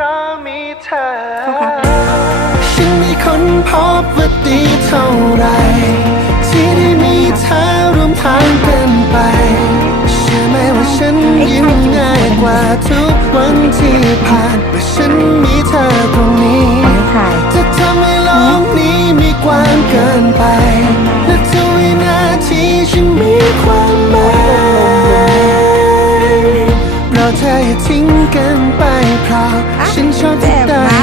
ราะมีเธอฉันไม่ค้นพบว่าดีเท่าไรที่ได้มีเธอร่วมทางกันไปเชื่อไหมว่าฉันยิ้มง่ายกว่าทุกวันที่ผ่านเมื่อฉันมีเธอตรงนี้จะทำให้โลกนี้มีกว้างเกินไปและทุกวินาทีฉันมีความหมายเราเธออย่าทิ้งกันไปเพราะฉันชอบที่ได้